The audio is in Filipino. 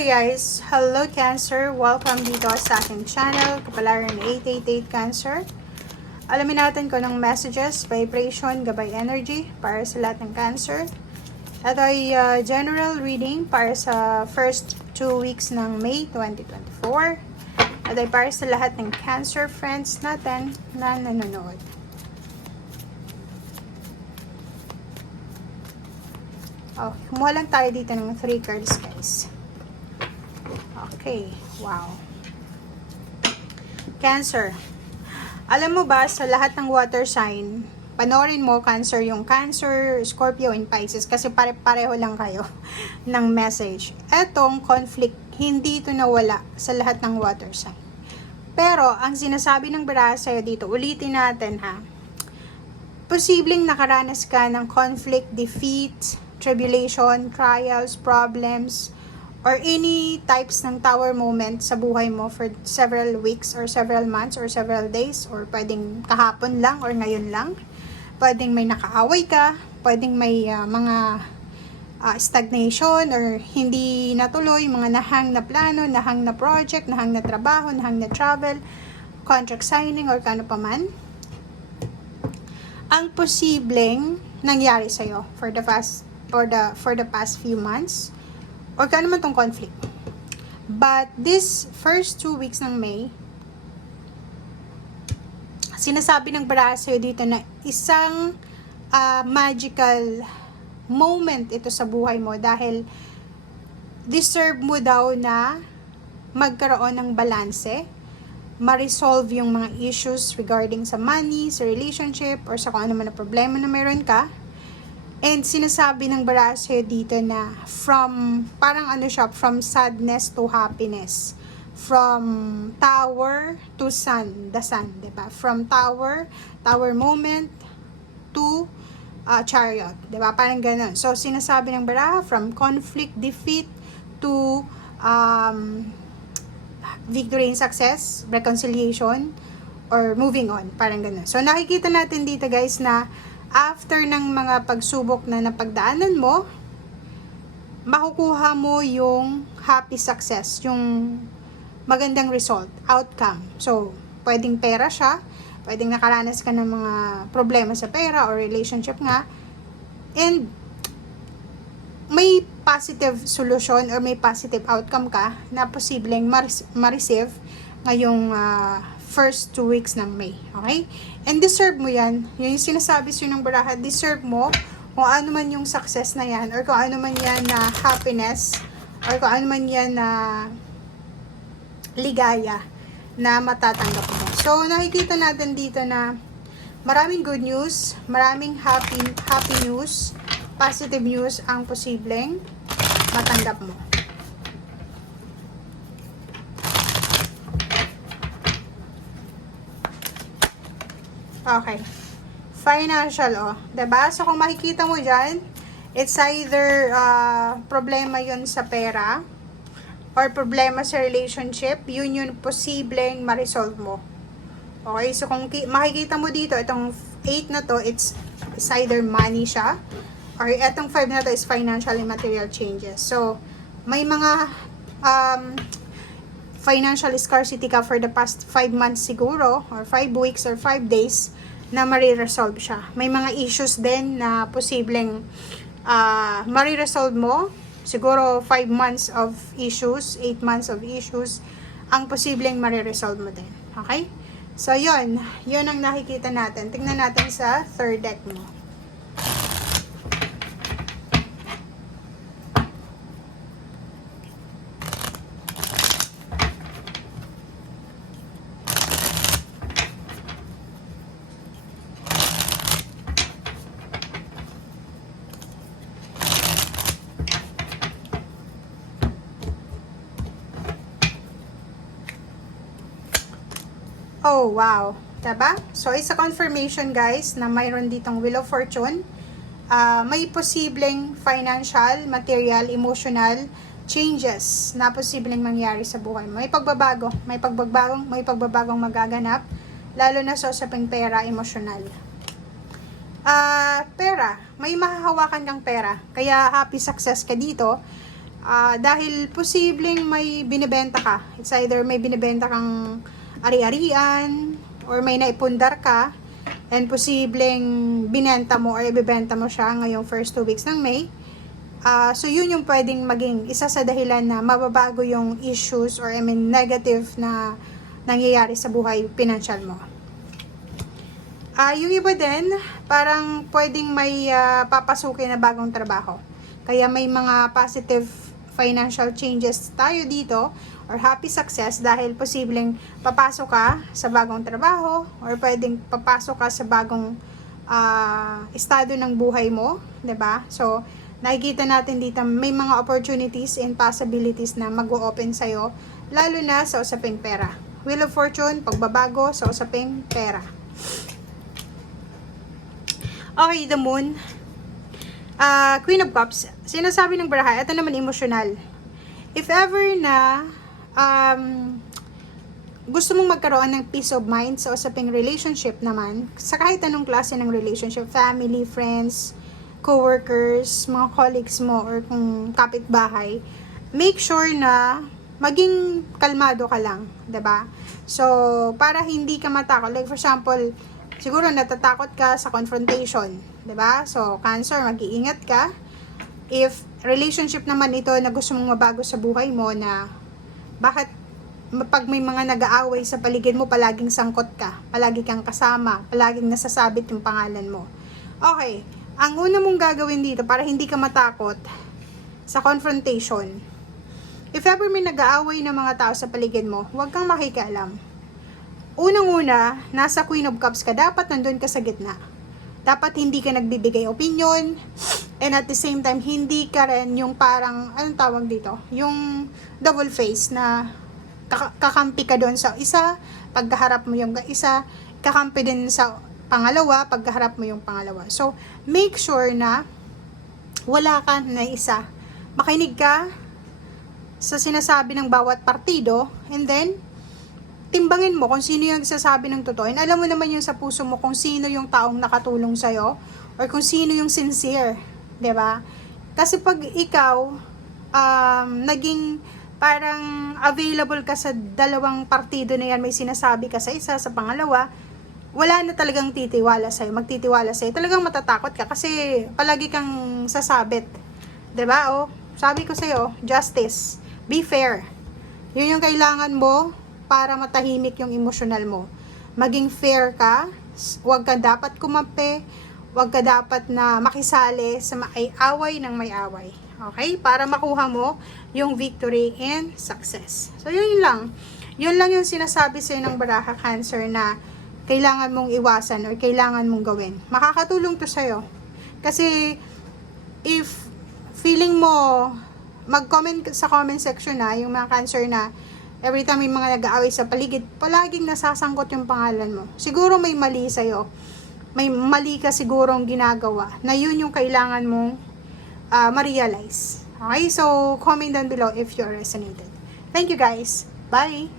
Okay guys, hello Cancer, welcome dito sa aking channel, Kapalaran 888 Cancer. Alamin natin kung anong messages, vibration, gabay energy para sa lahat ng Cancer. Ito ay general reading para sa first 2 weeks ng May 2024. Ito ay para sa lahat ng Cancer friends natin na nanonood. Oh, kumuha lang tayo dito ng 3 cards guys. Okay, wow. Cancer. Alam mo ba sa lahat ng water sign, panoorin mo Cancer, yung Cancer, Scorpio, and Pisces kasi pare-pareho lang kayo ng message. Etong conflict, hindi ito nawala sa lahat ng water sign. Pero, ang sinasabi ng baraha sa'yo dito, ulitin natin ha. Posibleng nakaranas ka ng conflict, defeat, tribulation, trials, problems, or any types ng tower moment sa buhay mo for several weeks or several months or several days or pwedeng kahapon lang or ngayon lang. Pwedeng may nakaaway ka, pwedeng may mga stagnation or hindi natuloy, mga nahang na plano, nahang na project, nahang na trabaho, nahang na travel, contract signing or kano pa man. Ang posibleng nangyari sa'yo for the past few months or kano man tong conflict. But this first 2 weeks ng May, sinasabi ng baraha sa'yo dito na isang magical moment ito sa buhay mo dahil deserve mo daw na magkaroon ng balanse, ma-resolve yung mga issues regarding sa money, sa relationship, or sa kung ano man na problema na meron ka. And sinasabi ng baraha sa'yo dito na parang from sadness to happiness. From tower to sun, the sun, diba? From tower moment to chariot, diba? Parang ganun. So, sinasabi ng baraha, from conflict, defeat, to victory and success, reconciliation, or moving on, parang ganun. So, nakikita natin dito guys na after ng mga pagsubok na napagdaanan mo, makukuha mo yung happy success, yung magandang result, outcome. So, pwedeng pera siya, pwedeng nakaranas ka ng mga problema sa pera or relationship nga, and may positive solution or may positive outcome ka na posibleng ma-receive ngayong first 2 weeks ng May. Okay? And deserve mo yan. Yung sinasabi sa'yo ng baraha, deserve mo kung ano man yung success na yan or kung ano man yan na happiness or kung ano man yan na ligaya na matatanggap mo. So, nakikita natin dito na maraming good news, maraming happy news, positive news ang posibleng matanggap mo. Okay. Financial, diba? So, kung makikita mo dyan, it's either problema yun sa pera or problema sa relationship, yun yung posibleng ma-resolve mo. Okay? So, kung makikita mo dito, itong 8 na to, it's either money siya or itong 5 na to is financial and material changes. So, may mga financial scarcity ka for the past 5 months siguro, or 5 weeks or 5 days, na mariresolve siya. May mga issues din na posibleng mariresolve mo. Siguro 5 months of issues, 8 months of issues, ang posibleng mariresolve mo din. Okay? So, yun ang nakikita natin. Tingnan natin sa third deck mo. Oh, wow. Diba? So, isa confirmation guys na mayroon ditong Wheel of Fortune. May posibleng financial, material, emotional changes na posibleng mangyari sa buhay mo. May pagbabagong magaganap, lalo na sa usaping pera, emosyonal. Pera, may mahahawakan kang pera. Kaya happy success ka dito. Dahil posibleng may binibenta ka. It's either may binibenta kang ari-arian or may naipundar ka and posibleng binenta mo or ibebenta mo siya ngayong first 2 weeks ng May. So yun yung pwedeng maging isa sa dahilan na mababago yung issues or negative na nangyayari sa buhay financial mo. Yung iba din, parang pwedeng may papasukin na bagong trabaho. Kaya may mga positive financial changes tayo dito or happy success dahil posibleng papasok ka sa bagong trabaho or pwedeng papasok ka sa bagong estado ng buhay mo, 'di ba? So, nakikita natin dito may mga opportunities and possibilities na mag-o-open sa'yo, lalo na sa usaping pera. Wheel of Fortune, pagbabago sa usaping pera. Okay, the Moon. Queen of Cups, sinasabi ng baraha, ito naman emosyonal. If ever na gusto mong magkaroon ng peace of mind sa usaping relationship naman, sa kahit anong klase ng relationship, family, friends, co-workers, mga colleagues mo, or kung kapitbahay, make sure na maging kalmado ka lang, 'di ba? So, para hindi ka matakot. Like for example, siguro natatakot ka sa confrontation, 'di ba? So, Cancer, mag-iingat ka. If relationship naman ito na gusto mong mabago sa buhay mo, na bakit pag may mga nag-aaway sa paligid mo, palaging sangkot ka, palagi kang kasama, palaging nasasabit yung pangalan mo. Okay, ang una mong gagawin dito para hindi ka matakot sa confrontation, if ever may nag-aaway ng mga tao sa paligid mo, huwag kang makikialam. Unang-una, nasa Queen of Cups ka, dapat nandun ka sa gitna. Dapat hindi ka nagbibigay opinion, and at the same time, hindi ka rin yung parang, anong tawag dito? Yung double face na kakampi ka doon sa isa, pagkaharap mo yung isa, kakampi din sa pangalawa, pagkaharap mo yung pangalawa. So, make sure na wala ka na isa. Makinig ka sa sinasabi ng bawat partido, and then, timbangin mo kung sino yung nagsasabi ng totoo. And alam mo naman yung sa puso mo kung sino yung taong nakatulong sa'yo or kung sino yung sincere. 'Di ba? Kasi pag ikaw naging parang available ka sa dalawang partido na yan, may sinasabi ka sa isa, sa pangalawa, wala na talagang titiwala sa'yo, magtitiwala sa'yo. Talagang matatakot ka kasi palagi kang sasabit. 'Di ba? Oh, sabi ko sa'yo, justice. Be fair. Yun yung kailangan mo para matahimik yung emosyonal mo. Maging fair ka, huwag ka dapat kumampi, huwag ka dapat na makisali sa away ng may away. Okay? Para makuha mo yung victory and success. So, yun lang. Yun lang yung sinasabi sa'yo ng baraha, Cancer, na kailangan mong iwasan or kailangan mong gawin. Makakatulong to sa'yo. Kasi, if feeling mo, mag-comment sa comment section na, yung mga Cancer na, every time may mga nag-aaway sa paligid, palaging nasasangkot yung pangalan mo. Siguro may mali sa'yo. May mali ka sigurong ginagawa na yun yung kailangan mong ma-realize. Okay? So, comment down below if you resonated. Thank you guys. Bye!